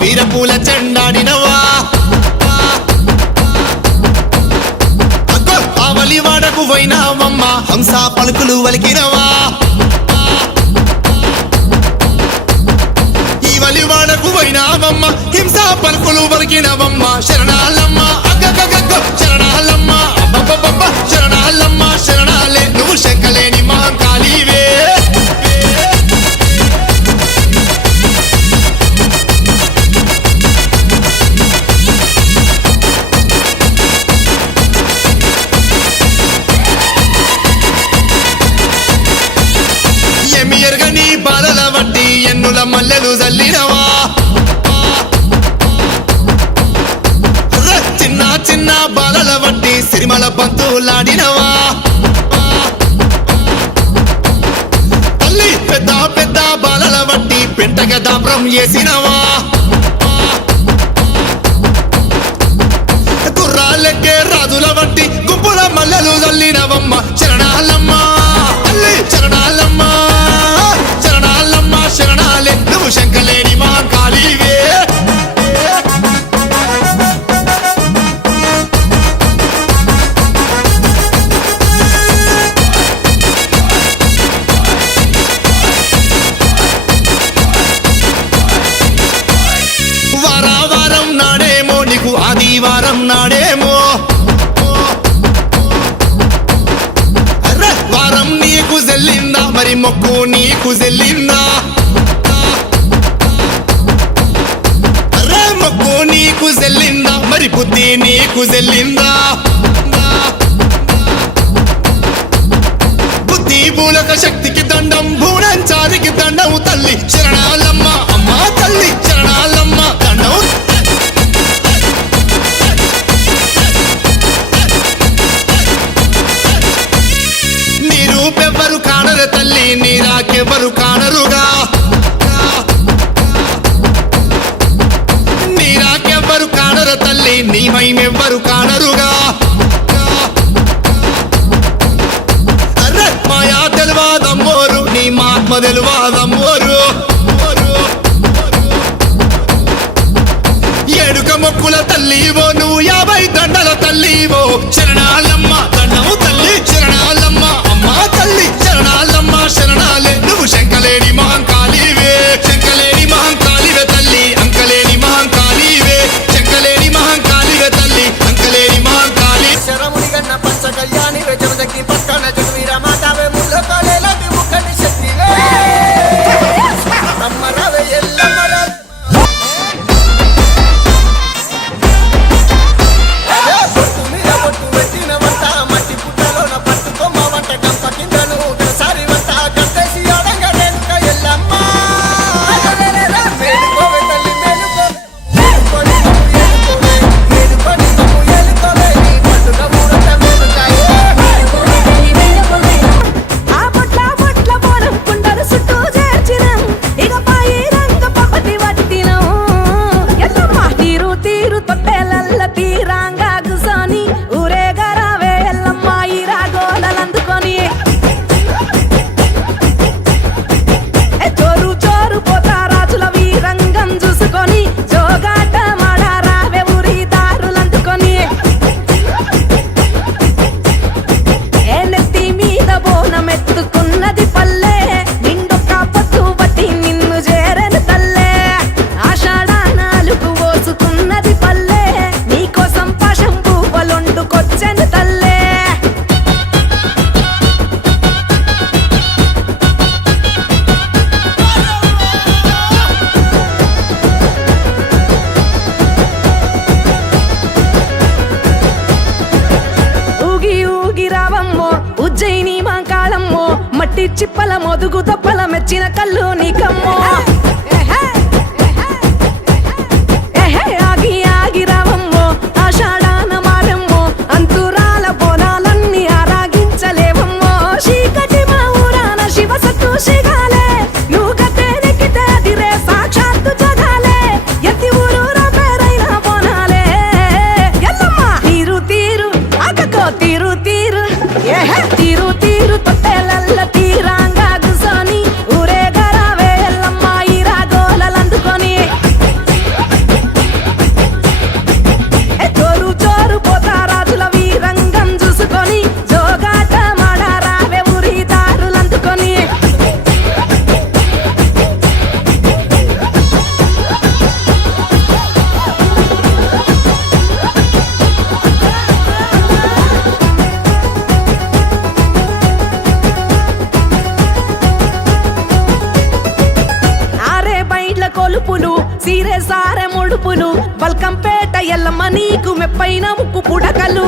వీరపూల చెండాడినవా ఆవలి వాడకు పోయినావమ్మ హంస పలుకులు వలికినవా ఈవలి వాడకు పోయినావమ్మ హింస పలుకులు వలికినవమ్మ శరణాలమ్మ అగ్గగగ్గ శరణాలమ్మ అబ్బబ్బబ్బ శరణాలమ్మ శరణాలే నువ్వు శంకలేని మహంకాళివే ఎమియర్గని బాలల వట్టి ఎన్నుల మల్లెలు జల్లినవా చిన్న చిన్న బాలల వట్టి సిరిమల బంతులాడినవా తల్లి పెద్ద పెద్ద బాలల వట్టి పెంటగ దాప్రం చేసినవా గుర్రాలెక్కే రాజుల వట్టి గుంపుల మల్లెలు జల్లినవమ్మ శరణాలమ్మ తల్లి శరణాలమ్మ శరణాలమ్మ శరణాలే నువ్వు శంకలేని మహంకాళివే వారం నాడేమో నీకు ఆదివారం నాడేమో వారం నీకు జల్లిందా మరి మొక్కు నీకు జల్లిందా మొక్కు నీకు జల్లిందా మరి బుద్ధి నీకు జల్లిందా బుద్ధి మూలక శక్తికి దండం భూణంచారికి దండం తల్లి శరణాలమ్మ అమ్మ తల్లి శరణాలమ్మ దండం నీరూపెవ్వరు కానరు తల్లి నీరాకెవ్వరు కానరుగా నీరాకెవ్వరు కానరు తల్లి నీ మహిమెవ్వరు కానరుగా అర్రే మాయా తెలవాదమ్మోరు నీ మాత్మ తెలవాదమ్మోరు ఏడుక మొక్కుల తల్లివో నువ్వు 50 దండల తల్లివో శరణాలమ్మ దండము తల్లి శరణాలమ్మ అమ్మ తల్లి శరణాలమ్మ శరణాలే నువ్వు శంకలేని మహంకాళివే శంకలేని మహంకాళివే తల్లి అంకలేని మహంకాళివే శంకలేని మహంకాళివే తల్లి అంకలేని మహంకాళి శరముని గన్న పంచ కళ్యాణి జమదగ్ని పక్కన జగవీర మాతావే ముల్లో కాలేలాంటి ముక్కటి శక్తివే నమ్మరవే ఎల్లమ్మర బొట్టు పెట్టిన వంట మట్టి పుట్టలోన పట్టుకొమ్మ వంట కంప కిందను ఒకసారి వంట కట్టేసి అడంగా రేణుక ఎల్లమ్మ మేలుకోవే తల్లి మేలుకోవే మేలుకొని నువ్వు ఏలుకోవే నీ పండుగ మూడట మేలుకాయే ఆ బొట్ల బోనం కుండలు చుట్టూ చేర్చినం ఇక పాయి రంగ పపతి వట్టినం ఎల్లమ్మ తీరు తీరు తొట్టెలల్ల తీరంగా గుసోని ఊరేగరావే ఎల్లమ్మ ఈ రాగోలందుకొని జోరు జోరు పోతా రాజుల వీరంగం చూసుకొని జోగాట మాడారావే ఊరి దారులందుకొని ఏ నెత్తి మీద బోనం ఎత్తుకున్నది పల్లె నిండొక్క పొత్తు బట్టి నిన్ను చేరను తల్లే ఆషాఢానాలుగు పోసుకున్నది పల్లె నీకోసం పాశం పువ్వులొండుకొచ్చెను తల్లే ఊగి ఊగి రావమ్మో ఉజ్జయిని మాంకాళమ్మో మట్టి చిప్పల మొదుగు తప్పల మెచ్చిన కళ్ళు నీకమ్మో ఆగి ఆగి రావమ్మో ఆషాఢాన మారమ్మో అంతురాల బోనాలన్నీ ఆరాగించలేవమ్మో చీకటి మా ఊరాన శివ సత్తు శిగాలే నువ్వు గతే నెక్కితే అదిరే సాక్షాత్తు జగాలే ఎత్తి ఊరూరా పేరైన బోనాలే ఎల్లమ్మ తీరు తీరు ఆకకో తీరు తీరు తీరు తీరు తొట్టెలల్ల తీరంగా గుసోని ఊరేగరావే ఎల్లమ్మ కొలుపులు సీరే సారె ముడుపులు బల్కంపేట ఎల్లమ్మ నీకు మెప్పైన ముక్కు పుడకలు